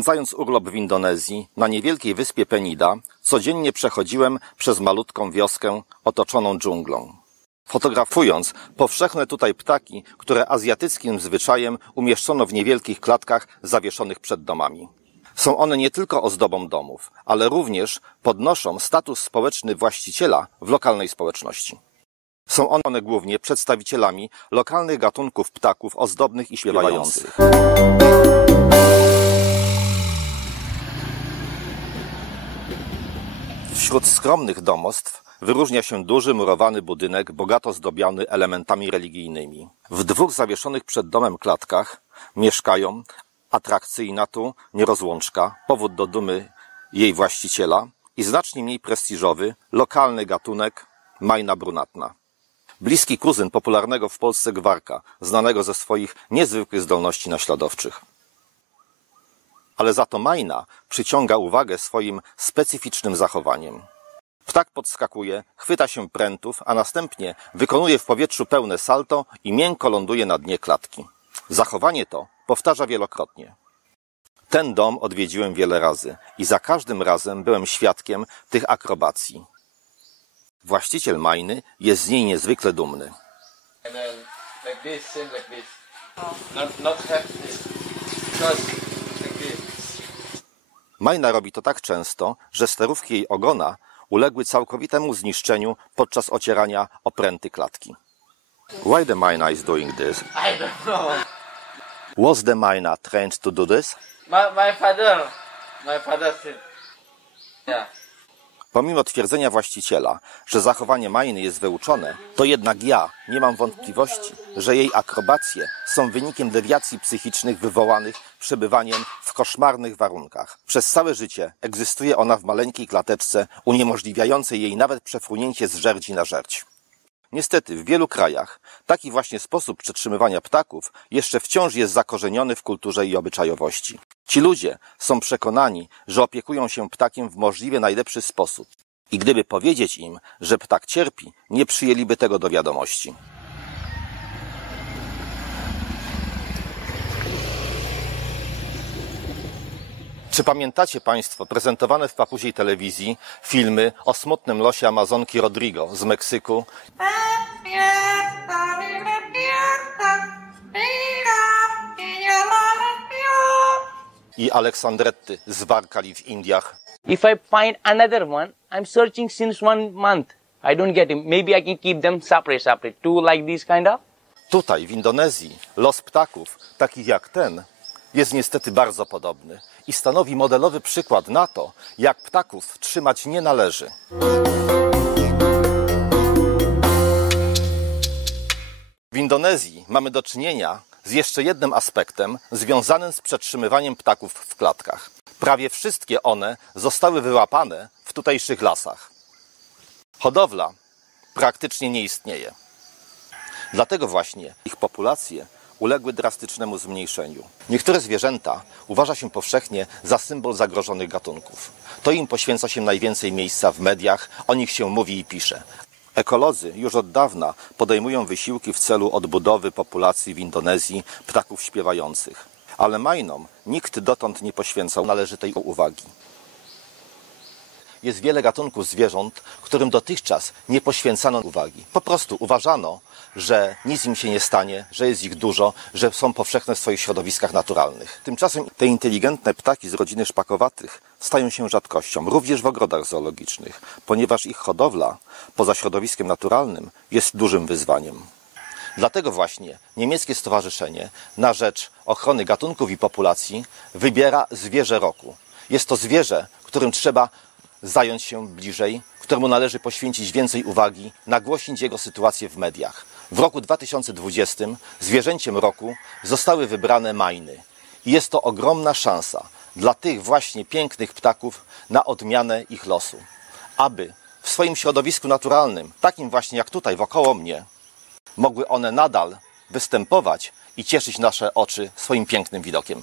Spędzając urlop w Indonezji, na niewielkiej wyspie Penida, codziennie przechodziłem przez malutką wioskę otoczoną dżunglą, fotografując powszechne tutaj ptaki, które azjatyckim zwyczajem umieszczono w niewielkich klatkach zawieszonych przed domami. Są one nie tylko ozdobą domów, ale również podnoszą status społeczny właściciela w lokalnej społeczności. Są one głównie przedstawicielami lokalnych gatunków ptaków ozdobnych i śpiewających. Wśród skromnych domostw wyróżnia się duży murowany budynek, bogato zdobiony elementami religijnymi. W dwóch zawieszonych przed domem klatkach mieszkają atrakcyjna tu nierozłączka, powód do dumy jej właściciela, i znacznie mniej prestiżowy, lokalny gatunek Majna brunatna. Bliski kuzyn popularnego w Polsce gwarka, znanego ze swoich niezwykłych zdolności naśladowczych. Ale za to Majna przyciąga uwagę swoim specyficznym zachowaniem. Ptak podskakuje, chwyta się prętów, a następnie wykonuje w powietrzu pełne salto i miękko ląduje na dnie klatki. Zachowanie to powtarza wielokrotnie. Ten dom odwiedziłem wiele razy i za każdym razem byłem świadkiem tych akrobacji. Właściciel Majny jest z niej niezwykle dumny. Majna robi to tak często, że sterówki jej ogona uległy całkowitemu zniszczeniu podczas ocierania o pręty klatki. Why the Majna is doing this? I don't know. Was the Majna trained to do this? My father said, yeah. Pomimo twierdzenia właściciela, że zachowanie Majny jest wyuczone, to jednak ja nie mam wątpliwości, że jej akrobacje są wynikiem dewiacji psychicznych wywołanych przebywaniem w koszmarnych warunkach. Przez całe życie egzystuje ona w maleńkiej klateczce, uniemożliwiającej jej nawet przefrunięcie z żerdzi na żerdź. Niestety w wielu krajach taki właśnie sposób przetrzymywania ptaków jeszcze wciąż jest zakorzeniony w kulturze i obyczajowości. Ci ludzie są przekonani, że opiekują się ptakiem w możliwie najlepszy sposób. I gdyby powiedzieć im, że ptak cierpi, nie przyjęliby tego do wiadomości. Czy pamiętacie Państwo prezentowane w papuziej telewizji filmy o smutnym losie Amazonki Rodrigo z Meksyku i Aleksandretty z Warkali w Indiach? If I find another one, I'm searching since 1 month. I don't get him. Maybe I can keep them separate. Two like this kind of. Tutaj, w Indonezji, los ptaków, takich jak ten, jest niestety bardzo podobny i stanowi modelowy przykład na to, jak ptaków trzymać nie należy. W Indonezji mamy do czynienia z jeszcze jednym aspektem związanym z przetrzymywaniem ptaków w klatkach. Prawie wszystkie one zostały wyłapane w tutejszych lasach. Hodowla praktycznie nie istnieje. Dlatego właśnie ich populacje uległy drastycznemu zmniejszeniu. Niektóre zwierzęta uważa się powszechnie za symbol zagrożonych gatunków. To im poświęca się najwięcej miejsca w mediach, o nich się mówi i pisze. Ekolodzy już od dawna podejmują wysiłki w celu odbudowy populacji w Indonezji ptaków śpiewających. Ale Majnom nikt dotąd nie poświęcał należytej uwagi. Jest wiele gatunków zwierząt, którym dotychczas nie poświęcano uwagi. Po prostu uważano, że nic im się nie stanie, że jest ich dużo, że są powszechne w swoich środowiskach naturalnych. Tymczasem te inteligentne ptaki z rodziny szpakowatych stają się rzadkością, również w ogrodach zoologicznych, ponieważ ich hodowla poza środowiskiem naturalnym jest dużym wyzwaniem. Dlatego właśnie niemieckie Stowarzyszenie na rzecz ochrony gatunków i populacji wybiera zwierzę roku. Jest to zwierzę, którym trzeba zająć się bliżej, któremu należy poświęcić więcej uwagi, nagłośnić jego sytuację w mediach. W roku 2020 zwierzęciem roku zostały wybrane Majny. I jest to ogromna szansa dla tych właśnie pięknych ptaków na odmianę ich losu. Aby w swoim środowisku naturalnym, takim właśnie jak tutaj wokoło mnie, mogły one nadal występować i cieszyć nasze oczy swoim pięknym widokiem.